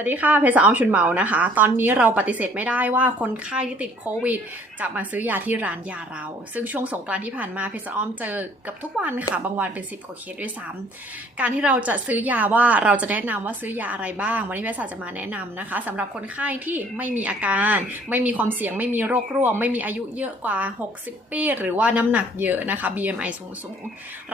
สวัสดีค่ะ เพชรสาวอ้อมชุนเมานะคะ ตอนนี้เราปฏิเสธไม่ได้ว่าคนไข้ที่ติดโควิด จะมาซื้อยาที่ร้านยาเรา ซึ่งช่วงสงกรานต์ที่ผ่านมาเพชรสาวอ้อมเจอเกับทุกวันค่ะ บางวันเป็นสิบกว่าเคสด้วยซ้ำการที่เราจะซื้อยาว่าเราจะแนะนำว่าซื้อยาอะไรบ้าง วันนี้เพชรสาวจะมาแนะนำนะคะสำหรับคนไข้ที่ไม่มีอาการ ไม่มีความเสี่ยง ไม่มีโรคร่วม ไม่มีอายุเยอะกว่า 60 ปี หรือว่าน้ำหนักเยอะนะคะ BMI สูงสูง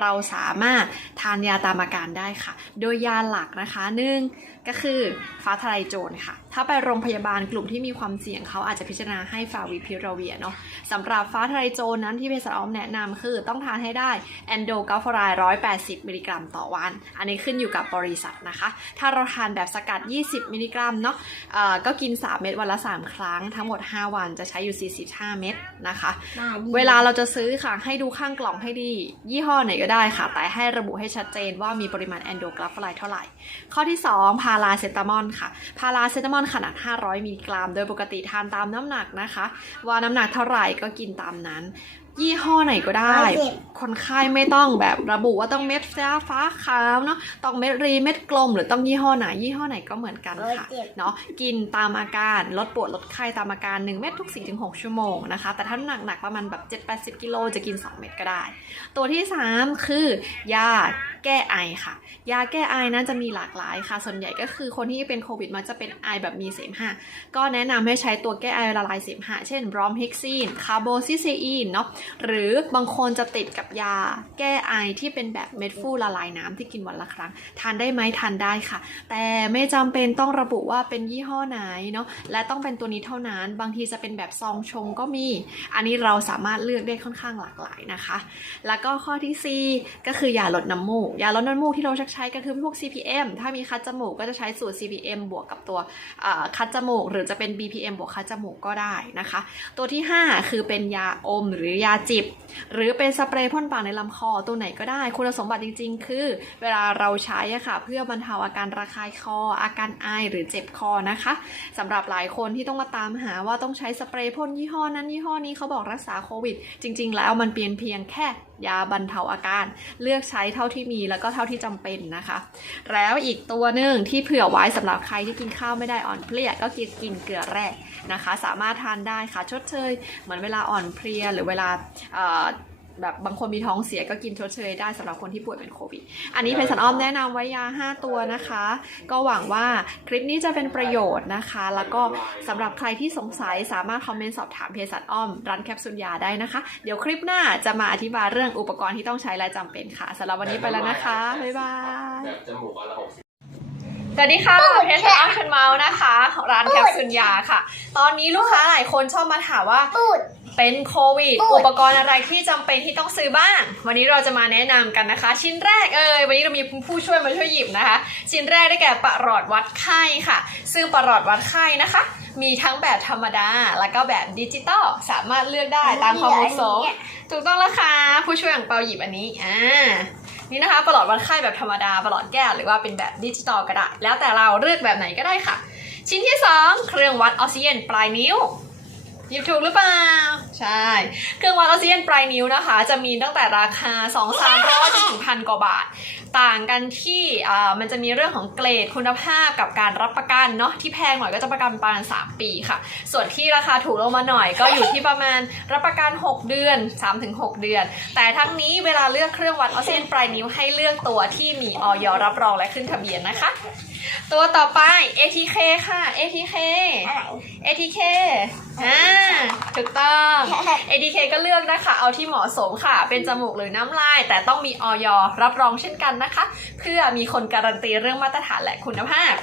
เราสามารถทานยาตามอาการได้ค่ะ โดยยาหลักนะคะหนึ่งก็คือฟาทลายโจรค่ะ ถ้าไปโรงพยาบาลกลุ่มที่มีความเสี่ยงเขาอาจจะพิจารณาให้ฟาวิพิราเวียเนาะสำหรับฟ้าทลายโจรนั้นที่เภสัชออมแนะนำคือต้องทานให้ได้แอนโดกัลฟราย180 มิลลิกรัมต่อวัน อันนี้ขึ้นอยู่กับบริษัทนะคะ ถ้าเราทานแบบสกัด 20 มิลลิกรัมเนาะเอ่อก็กิน 3 เม็ดวันละ 3 ครั้งทั้งหมด 5 วันจะใช้อยู่ 45 เม็ดนะคะ เวลาเราจะซื้อค่ะให้ดูข้างกล่องให้ดี ยี่ห้อไหนก็ได้ค่ะ แต่ให้ระบุให้ชัดเจนว่ามีปริมาณแอนโดกราฟไลเท่าไหร่ ข้อที่ 2 พาราเซตามอลค่ะ พาราเซตามอลขนาด 500มิลลิกรัม โดยปกติทานตามน้ำหนักนะคะ ว่าน้ำหนักเท่าไหร่ก็กินตามนั้น ยี่ห้อไหนก็ได้ร้อยเจ็ดคนไข้ไม่ต้องแบบระบุว่าต้องเม็ดฟ้าฟ้าขาวเนาะต้องเม็ดรีเม็ดกลม หรือต้องยี่ห้อไหนยี่ห้อไหนก็เหมือนกันร้อยค่ะเจ็ดเนาะกินตามอาการลดปวดลดไข้ตามอาการ 1 เม็ดทุก 4-6 ชั่วโมงนะคะ แต่ถ้าน้ำหนักหนักประมาณแบบ 7-80 กิโลจะกิน 2 เม็ดก็ได้ ตัวที่ 3 คือยาแก้ไอค่ะ ยาแก้ไอนั้นจะมีหลากหลายค่ะ ส่วนใหญ่ก็คือคนที่เป็นโควิดมันจะเป็นไอแบบมีเสมหะก็แนะนำให้ใช้ตัวแก้ไอละลายเสมหะเช่นบรอมเฮกซีนคาร์โบซิเซอีนเนาะหรือบางคนจะติดกับยาแก้ไอที่เป็นแบบเม็ดฟูละลายน้ำที่กินวันละครั้ง ทานได้ไหมทานได้ค่ะ แต่ไม่จำเป็นต้องระบุว่าเป็นยี่ห้อไหนเนาะและต้องเป็นตัวนี้เท่านั้น บางทีจะเป็นแบบซองชงก็มี อันนี้เราสามารถเลือกได้ค่อนข้างหลากหลายนะคะ แล้วก็ข้อที่ 4 ก็คือยาลดน้ำมูก ยาลดน้ำมูกที่เราใช้ก็คือพวก CPM ถ้ามีคัดจมูกก็จะใช้สูตร CPM บวกกับตัวคัดจมูก หรือจะเป็น BPM บวกคัดจมูกก็ได้นะคะ ตัวที่ 5 คือเป็นยาอมหรือยาจิบ หรือเป็นสเปรย์พ่นปากในลำคอตัวไหนก็ได้ คุณสมบัติจริง ๆ คือ เวลาเราใช้อะค่ะ เพื่อบรรเทาอาการระคายคอ อาการไอหรือเจ็บคอนะคะสำหรับหลายคนที่ต้องมาตามหาว่าต้องใช้สเปรย์พ่นยี่ห้อนั้นยี่ห้อนี้เขาบอกรักษาโควิด จริง ๆ แล้วมันเปลี่ยนเพียงแค่ยาบรรเทาอาการ เลือกใช้เท่าที่มีแล้วก็เท่าที่จำเป็นนะคะ แล้วอีกตัวหนึ่งที่เผื่อไว้สำหรับใครที่กินข้าวไม่ได้อ่อนเพลียก็กินกินเกลือแร่นะคะ สามารถทานได้ค่ะชดเชย เหมือนเวลาอ่อนเพลียหรือเวลา แบบบางคนมีท้องเสียก็กินชดเชยได้สำหรับคนที่ป่วยเป็นโควิด อันนี้เพชรสันอ้อมแนะนำไว้ยา 5 ตัวนะคะ ก็หวังว่าคลิปนี้จะเป็นประโยชน์นะคะ แล้วก็สำหรับใครที่สงสัยสามารถคอมเมนต์สอบถามเพศสัตอ้อมร้านแคปซูลยาได้นะคะ เดี๋ยวคลิปหน้าจะมาอธิบายเรื่องอุปกรณ์ที่ต้องใช้และจำเป็นค่ะสำหรับวันนี้ไปแล้วนะคะ บ๊ายบาย สิบสวัสดีค่ะเพชรอ้อมชนเมาส์นะคะ ร้านแคปซูลยาค่ะ ตอนนี้ลูกค้าหลายคนชอบมาถามว่าพูดเป็นโควิดอุ๊ยอุปกรณ์อะไรที่จำเป็นที่ต้องซื้อบ้าง วันนี้เราจะมาแนะนำกันนะคะ ชิ้นแรกเอ่ยวันนี้เรามีผู้ช่วยมาช่วยหยิบนะคะ ชิ้นแรกได้แก่ประหลอดวัดไข้ค่ะ ซึ่งประหลอดวัดไข้นะคะ มีทั้งแบบธรรมดา แล้วก็แบบดิจิตอลสามารถเลือกได้ตามความเหมาะสมถูกต้องแล้วค่ะผู้ช่วยของเปาหยิบอันนี้อ่า นี่นะคะประหลอดวัดไข้แบบธรรมดาประหลอดแก้วหรือว่าเป็นแบบดิจิตอลก็ได้แล้วแต่เราเลือกแบบไหนก็ได้ค่ะ ชิ้นที่สองเครื่องวัดออกซิเจนปลายนิ้ว ยิบถูกหรือเปล่า ใช่ เครื่องวัดออกซิเจนปลายนิ้วนะคะ จะมีตั้งแต่ราคา 2 3 0 0จนถึงพันกว่าบาท ต่างกันที่อ่ามันจะมีเรื่องของเกรดคุณภาพกับการรับประกันเนาะที่แพงหน่อยก็จะประกันประมาณ 3 ปีค่ะ ส่วนที่ราคาถูกลงมาหน่อยก็อยู่ที่ประมาณรับประกัน 6 เดือน 3-6 เดือน แต่ทั้งนี้เวลาเลือกเครื่องวัดออกซิเจนปลายนิ้วให้เลือกตัวที่มีออยรับรองและขึ้นทะเบียนนะคะ ตัวต่อไป ATK ค่ะ ATK ATK อ่าถูกต้อง ATK ก็เลือกนะคะ เอาที่เหมาะสมค่ะ เป็นจมูกหรือน้ำลาย แต่ต้องมีออยรับรองเช่นกันนะคะ เพื่อมีคนการันตีเรื่องมาตรฐานและคุณภาพ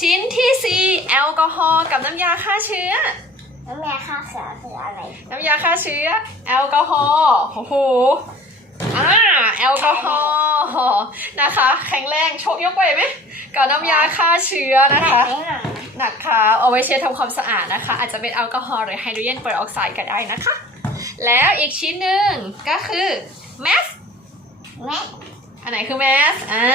ชิ้นที่ 4 แอลกอฮอล์กับน้ำยาฆ่าเชื้อแล้วแม่ข้าวเสือคืออะไร น้ำยาฆ่าเชื้อ แอลกอฮอล์โอ้โหอ่าแอลกอฮอล์นะคะ แข็งแรงโชกยกไปไหมกับน้ำยาฆ่าเชื้อนะคะแม่ห น่อยนะคะ เอาไว้เช็ดทำความสะอาดนะคะ อาจจะเป็นแอลกอฮอล์หรือไฮโดรเจนเปอร์ออกไซด์ก็ได้นะคะ แล้วอีกชิ้นหนึ่งก็คือแมสแม่อันไหนคือแมสอ่า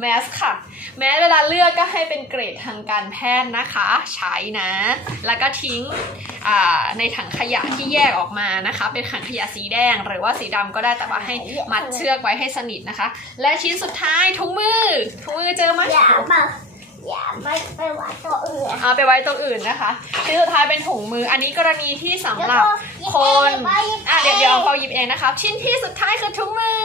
แมสค่ะ แมสเวลาเลือกก็ให้เป็นเกรดทางการแพทย์นะคะ ใช้นะ แล้วก็ทิ้งอ่าในถังขยะที่แยกออกมานะคะ เป็นถังขยะสีแดงหรือว่าสีดำก็ได้แต่ว่าให้มัดเชือกไว้ให้สนิทนะคะ และชิ้นสุดท้ายถุงมือถุงมือเจอไหม อย่ามาอย่าไม่เป็นเนี่ยเอาไปไว้ตรงอื่นนะคะชิ้นสุดท้ายเป็นถุงมือ อันนี้กรณีที่สำหรับคน อะเดี๋ยวเดี๋ยวพอหยิบเองนะครับชิ้นที่สุดท้ายคือถุงมือ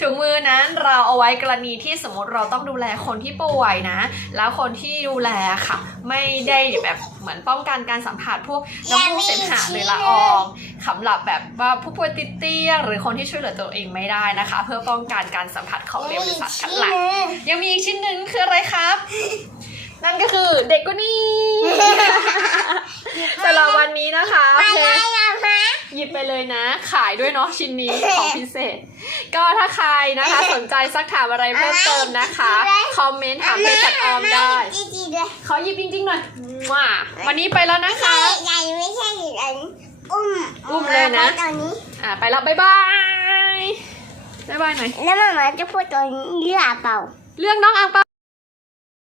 ถุงมือนั้นเราเอาไว้กรณีที่สมมติเราต้องดูแลคนที่ป่วยนะ แล้วคนที่ดูแลค่ะ ไม่ได้แบบเหมือนป้องกันการสัมผัสพวกน้ำมูกเสมหะหรือละอองสำหรับแบบว่าผู้ป่วยติดเตียงหรือคนที่ช่วยเหลือตัวเองไม่ได้นะคะ เพื่อป้องกันการสัมผัสของเหลวหรือสารคัดหลั่งยังมีอีกชิ้นหนึ่งคืออะไรครับ นั่นก็คือเด็กกว่านี้สำหรับวันนี้นะคะมาเพได้จยังคะ หยิบไปเลยนะ ขายด้วยเนาะชิ้นนี้ของพิเศษ ก็ถ้าใครนะคะ สนใจสักถามอะไรเพิ่มเติมนะคะ คอมเมนต์ถามเพจสัตว์ออมได้จีจีด้วยขอหยิบจริงๆหน่อยว้าวันนี้ไปแล้วนะคะใหญ่ไม่ใช่หรืออันอุ้มอุ้มเลยนะตอนนี้อ่าไปแล้วบ๊ายบายบ๊ายบายหน่อยแล้วมามาจะพูดตอนนี้หรือเปล่า เรื่องน้องอังเปา